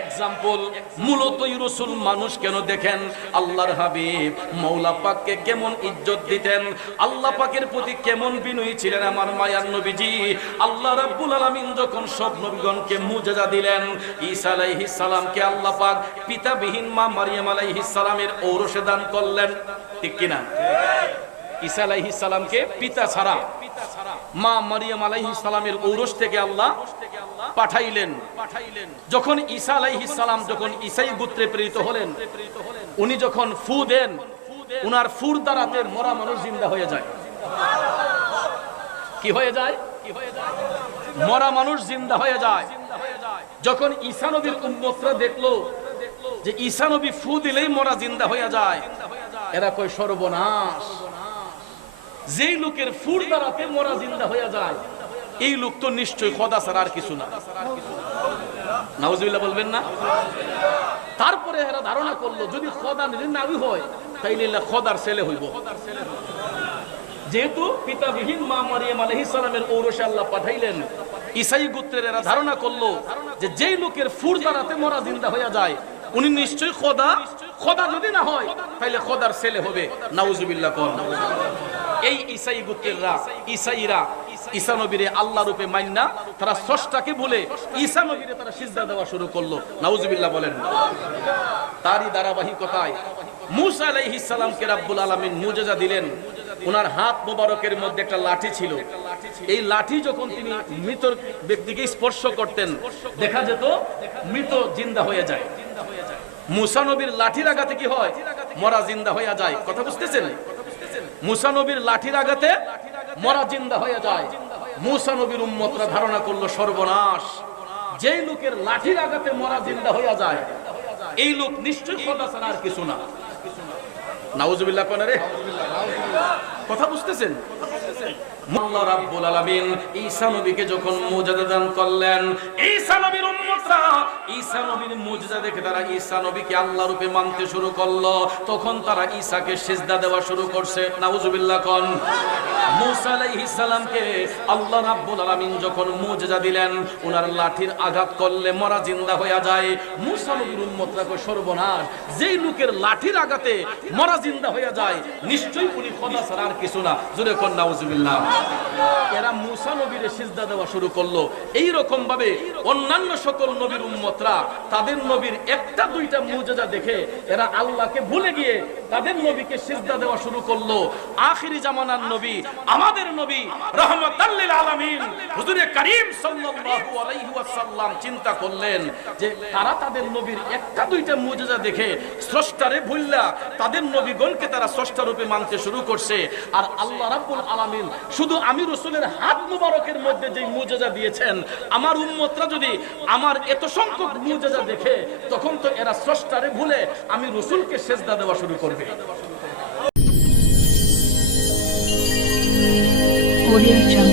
Example. মূলতই রাসূল মানুষ কেন দেখেন আল্লাহর হাবিব মাওলা পাককে কেমন ইজ্জত দিতেন, আল্লাহ পাকের প্রতি কেমন বিনয়ী ছিলেন আমার মায়ার নবীজি। আল্লাহ রাব্বুল আলামিন যখন সব নবীগণকে মুজিজা দিলেন, ঈসা আলাইহিস সালামকে আল্লাহ পাক পিতাবিহীন মা মারিয়াম আলাইহিস সালামের ঔরসে দান করলেন, ঠিক কি না? ঈসা আলাইহিস সালামকে পিতা ছাড়া মা মারিয়াম আলাইহিস সালামের ঔরস থেকে আল্লাহ পাঠাইলেন। যখন ঈসা আলাইহিস সালাম যখন ঈসাই গোত্রে প্রেরিত হলেন, উনি যখন ফু দেন, উনার ফুর দ্বারাতে মরা মানুষ জিন্দা হয়ে যায়। কি হয়ে যায়? মরা মানুষ জিন্দা হয়ে যায়। যখন ঈসা নবীর উম্মতরা দেখলো যে ঈসা নবী ফু দিলেই মরা জিন্দা হয়ে যায়, এরা কয় সর্বনাশ, যেই লোকের ফুর দ্বারাতে মরা জিন্দা হয়ে যায় এই লোক তো নিশ্চয়ই খোদা ছাড়া আর কিছু না। নাউজুবিল্লাহ বলবেন না? তারপরে এরা ধারণা করলো যদি খোদা নাবি হয় তাইলে খোদার ছেলে হইব। যেহেতু পিতাবিহীন মা মারিয়াম আলাইহিস সালামের ঔরসে আল্লাহ পাঠাইলেন, ঈসাই গোত্রের এরা ধারণা করলো যে যেই লোকের ফুর দ্বারাতে মরা জিন্দা হয়ে যায় উনি নিশ্চয়ই খোদা, খোদা যদি না হয় তাইলে খোদার ছেলে হবে। নাউজুবিল্লাহ কোন। এই ঈসাই গোত্রেররা, ঈসাইরা ঈসা নবীরে আল্লাহ রূপে মান্না তারা স্রষ্টাকে ভুলে ঈসা নবীরে তারা সিজদা দেওয়া শুরু করলো। নাউজুবিল্লাহ বলেন। তারই ধারাবাহিকতায় মূসা আলাইহিস সালামকে রব্বুল আলামিন মুজিজা দিলেন। ওনার হাত মোবারকের মধ্যে একটা লাঠি ছিল। এই লাঠি যখন তিনি মৃত ব্যক্তিকে স্পর্শ করতেন দেখা যেত মৃত জিন্দা হয়ে যায়। মূসা নবীর লাঠির আঘাতে কি হয়? মরা জিন্দা হয়ে যায়। কথা বুঝতেছেন? মূসা নবীর লাঠির আঘাতে মরা জিন্দা হয়ে যায়। মূসা নবীর উম্মতরা ধারণা করলো সর্বনাশ, যেই লোকের লাঠির আঘাতে মরা জিন্দা হয়ে যায় এই লোক নিশ্চয়ই খোদা ছাড়া আর কিছু না। নাউজুবিল্লাহ কোন রে? কথা বুঝতেছেন? আল্লাহ রাব্বুল আলামিন ঈসা নবীকে যখন মুজিজা দান করলেন, ঈসা নবীর উম্মতরা ঈসা নবীর মুজিজা দেখে তারা ঈসা নবীকে আল্লাহ রূপে মানতে শুরু করলো। তখন তারা ঈসাকে সিজদা দেওয়া শুরু করছে। নাউজুবিল্লাহ কোন। মূসা আলাইহিস সালামকে আল্লাহ রাব্বুল আলামিন যখন মুজিজা দিলেন, ওনার লাঠির আঘাত করলে মরা জিন্দা হয়ে যায়। মূসা নবীর উম্মতরা কয় সর্বনাশ, যেই লোকের লাঠির আঘাতে মরা জিন্দা হয়ে যায় নিশ্চয়ই উনি খোদা ছাড়া আর কিছু না। জোরে কোন নাউজুবিল্লাহ। এরা মূসা নবীরে সিজদা দেওয়া শুরু করলো। এই রকম ভাবে অন্যান্য সকল নবীর উম্মতরা তাদের নবীর একটা দুইটা মুজিজা দেখে এরা আল্লাহকে ভুলে গিয়ে তাদের নবীকে সিজদা দেওয়া শুরু করলো। আখিরি জামানার নবী আমাদের নবী রাহমাতাল লিল আলামিন হুজুরে কারীম সাল্লাল্লাহু আলাইহি ওয়াসাল্লাম চিন্তা করলেন যে তারা তাদের নবীর একটা দুইটা মুজিজা দেখে স্রষ্টারে ভুললা তাদের নবীগণকে তারা স্রষ্টা রূপে মানতে শুরু করছে। আর আল্লাহ রাব্বুল আলামিন শুধু আমি রাসূলের হাত মুবারকের মধ্যে যে মুজিজা দিয়েছেন, আমার উম্মতরা যদি আমার এত সংখ্যক মুজিজা দেখে তখন তো এরা স্রষ্টারে ভুলে আমি রাসূলকে সিজদা দেওয়া শুরু করবে। Audio Jungle.